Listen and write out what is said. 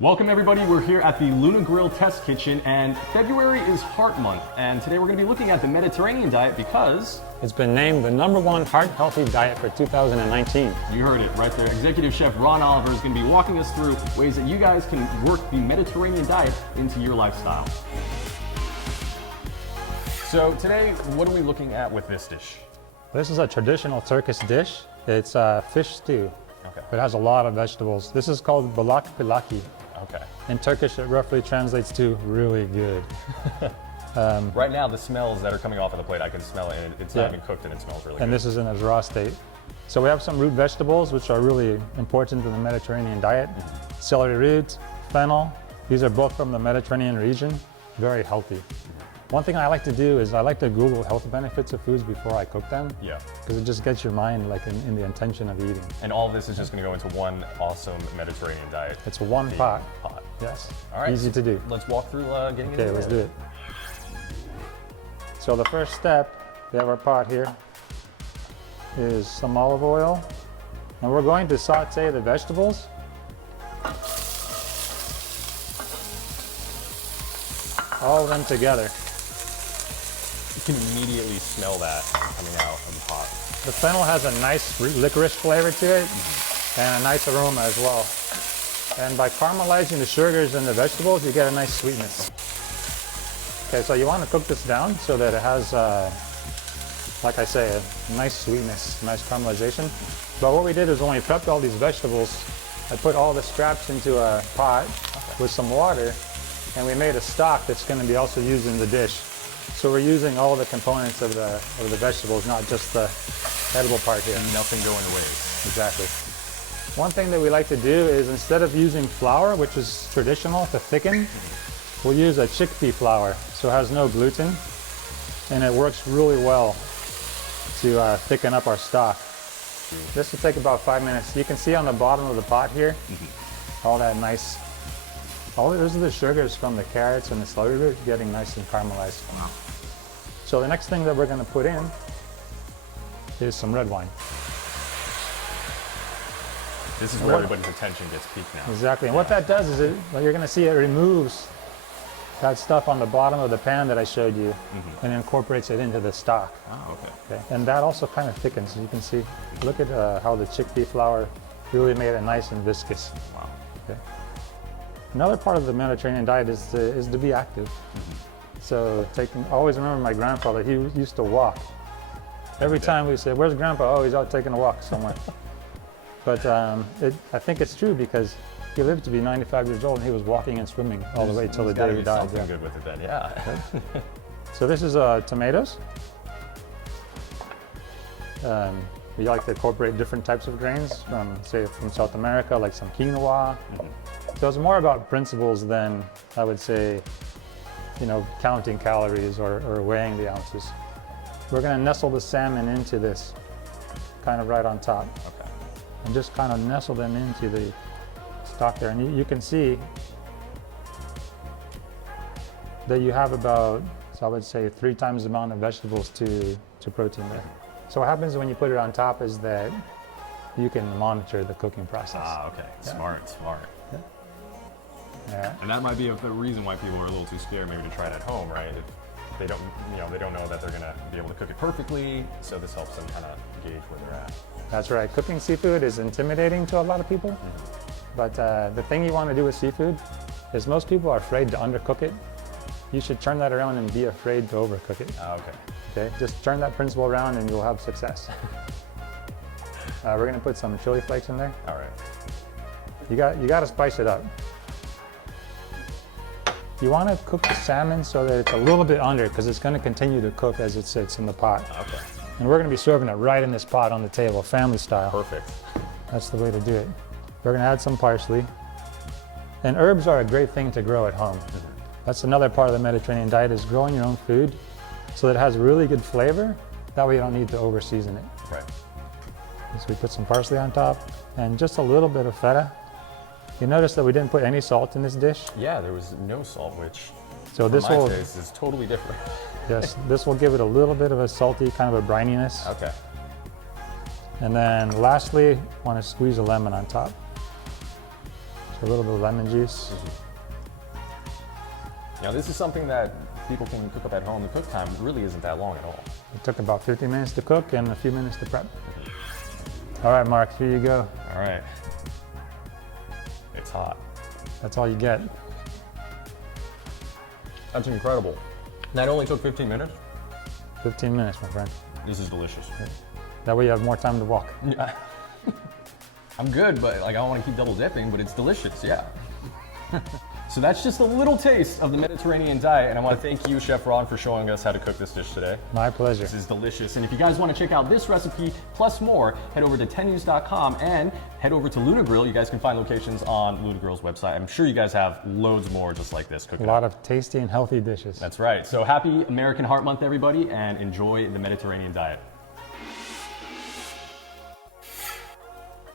Welcome everybody, we're here at the Luna Grill Test Kitchen and February is Heart Month and today we're going to be looking at the Mediterranean diet because it's been named the #1 heart-healthy diet for 2019. You heard it right there. Executive Chef Ron Oliver is going to be walking us through ways that you guys can work the Mediterranean diet into your lifestyle. So today, what are we looking at with this dish? This is a traditional Turkish dish. It's a fish stew. Okay. It has a lot of vegetables. This is called Balik Pilaki. Okay. In Turkish, it roughly translates to really good. Right now, the smells that are coming off of the plate, I can smell it. It's not even cooked and it smells really good. And this is in its raw state. So we have some root vegetables, which are really important in the Mediterranean diet. Celery root, fennel. These are both from the Mediterranean region. Very healthy. One thing I like to do is I like to Google health benefits of foods before I cook them. Yeah. Because it just gets your mind like in the intention of eating. And all of this is just going to go into one awesome Mediterranean diet. It's one pot. Yes. All right. Easy to do. Let's walk through getting into it. Okay, let's do it. So the first step, we have our pot here, is some olive oil. And we're going to saute the vegetables. All of them together. You can immediately smell that coming out of the pot. The fennel has a nice licorice flavor to it and a nice aroma as well. And by caramelizing the sugars in the vegetables, you get a nice sweetness. Okay, so you want to cook this down so that it has, like I say, a nice sweetness, nice caramelization. But what we did is when we prepped all these vegetables, I put all the scraps into a pot with some water, and we made a stock that's going to be also used in the dish. So we're using all the components of the vegetables, not just the edible part here. And nothing going to waste. Exactly. One thing that we like to do is instead of using flour, which is traditional to thicken, we'll use a chickpea flour. So it has no gluten, and it works really well to thicken up our stock. This will take about 5 minutes. You can see on the bottom of the pot here, all that nice. Those are the sugars from the carrots and the celery root getting nice and caramelized. Wow. So the next thing that we're going to put in is some red wine. This is where everybody's attention gets peaked now. Exactly. And what that does is you're going to see it removes that stuff on the bottom of the pan that I showed you and incorporates it into the stock. Oh, okay. And that also kind of thickens. You can see, look at how the chickpea flour really made it nice and viscous. Wow. Okay. Another part of the Mediterranean diet is to be active. So always remember my grandfather, he used to walk. Every time we say, where's Grandpa? Oh, he's out taking a walk somewhere. But I think it's true because he lived to be 95 years old and he was walking and swimming all the way till the day he died. Something good with it then, yeah. Okay. So this is tomatoes. We like to incorporate different types of grains from South America, like some quinoa. So it's more about principles than, I would say, counting calories or weighing the ounces. We're going to nestle the salmon into this, kind of right on top. Okay. And just kind of nestle them into the stock there. And you can see that you have about, so I would say, 3 times the amount of vegetables to protein there. So what happens when you put it on top is that you can monitor the cooking process. Ah, okay. Yeah. Smart. Yeah. Yeah. And that might be the reason why people are a little too scared maybe to try it at home, right? If they don't know that they're going to be able to cook it perfectly, so this helps them kind of gauge where they're at. That's right. Cooking seafood is intimidating to a lot of people, but the thing you want to do with seafood is most people are afraid to undercook it. You should turn that around and be afraid to overcook it. Okay. Just turn that principle around and you'll have success. We're going to put some chili flakes in there. All right. You got to spice it up. You want to cook the salmon so that it's a little bit under because it's going to continue to cook as it sits in the pot. Okay. And we're going to be serving it right in this pot on the table, family style. Perfect. That's the way to do it. We're going to add some parsley. And herbs are a great thing to grow at home. That's another part of the Mediterranean diet is growing your own food so that it has really good flavor. That way you don't need to over-season it. Right. So we put some parsley on top and just a little bit of feta. You notice that we didn't put any salt in this dish? Yeah, there was no salt, which so this will taste is totally different. Yes, this will give it a little bit of a salty, kind of a brininess. Okay. And then lastly, want to squeeze a lemon on top. a little bit of lemon juice. Now this is something that people can cook up at home. The cook time really isn't that long at all. It took about 50 minutes to cook and a few minutes to prep. All right, Mark, here you go. All right. It's hot. That's all you get. That's incredible. That only took 15 minutes. 15 minutes, my friend. This is delicious. That way you have more time to walk. Yeah. I'm good, but like I don't want to keep double dipping, but it's delicious, yeah. So that's just a little taste of the Mediterranean diet, and I want to thank you, Chef Ron, for showing us how to cook this dish today. My pleasure. This is delicious, and if you guys want to check out this recipe plus more, head over to 10news.com and head over to Luna Grill. You guys can find locations on Luna Grill's website. I'm sure you guys have loads more just like this cooking. A lot of tasty and healthy dishes. That's right. So happy American Heart Month, everybody, and enjoy the Mediterranean diet.